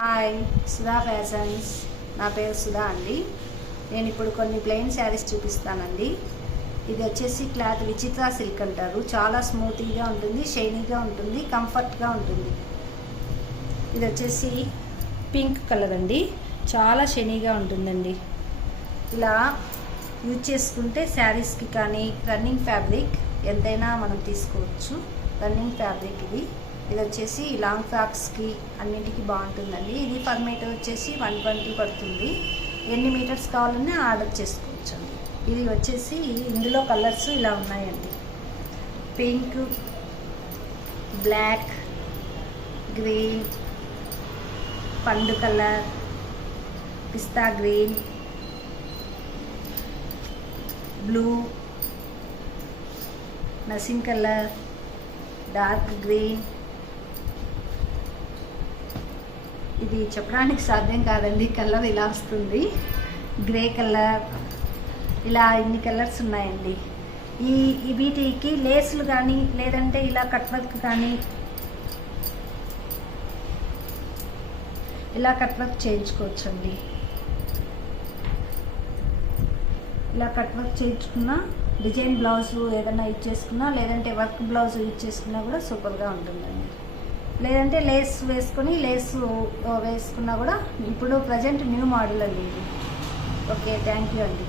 Hi, Sudha fashions. నా పేరు సుధా అండి. నేను ఇప్పుడు కొన్ని ప్లెయిన్ శారీస్ చూపిస్తానండి. ఇది వచ్చేసి క్లాత్ విచిత్ర సిల్క్ అంటారు. చాలా స్మూతీగా ఉంటుంది, షైనీగా ఉంటుంది, కంఫర్ట్గా ఉంటుంది. ఇది వచ్చేసి పింక్ కలర్ అండి. చాలా షైనీగా ఉంటుందండి. ఇలా యూజ్ చేసుకుంటే శారీస్కి కానీ రన్నింగ్ ఫ్యాబ్రిక్ ఎంతైనా మనం తీసుకోవచ్చు. రన్నింగ్ ఫ్యాబ్రిక్ ఇది వచ్చేసి లాంగ్ ఫ్రాక్స్కి అన్నింటికి బాగుంటుందండి. ఇది పర్ మీటర్ వచ్చేసి 120 పడుతుంది. ఎన్ని మీటర్స్ కావాలన్నా ఆర్డర్ చేసుకోవచ్చు అండి. ఇది వచ్చేసి ఇందులో కలర్స్ ఇలా ఉన్నాయండి. పింక్, బ్లాక్, గ్రీన్, పండు కలర్, పిస్తా గ్రీన్, బ్లూ, నసిన్ కలర్, డార్క్ గ్రీన్. ఇది చెప్పడానికి సాధ్యం కాదండి. కలర్ ఇలా వస్తుంది. గ్రే కలర్, ఇలా ఇన్ని కలర్స్ ఉన్నాయండి. వీటికి లేసులు కానీ లేదంటే ఇలా కట్ వర్క్ కానీ ఇలా కట్ వర్క్ చేయించుకోవచ్చండి. ఇలా కట్ వర్క్ చేయించుకున్నా, డిజైన్ బ్లౌజ్ ఏదైనా యూజ్ చేసుకున్నా, లేదంటే వర్క్ బ్లౌజ్ యూజ్ చేసుకున్నా కూడా సూపర్గా ఉంటుందండి. లేదంటే లేస్ వేసుకున్నా కూడా ఇప్పుడు ప్రజెంట్ న్యూ మోడల్ అండి ఇది. ఓకే, థ్యాంక్ యూ అండి.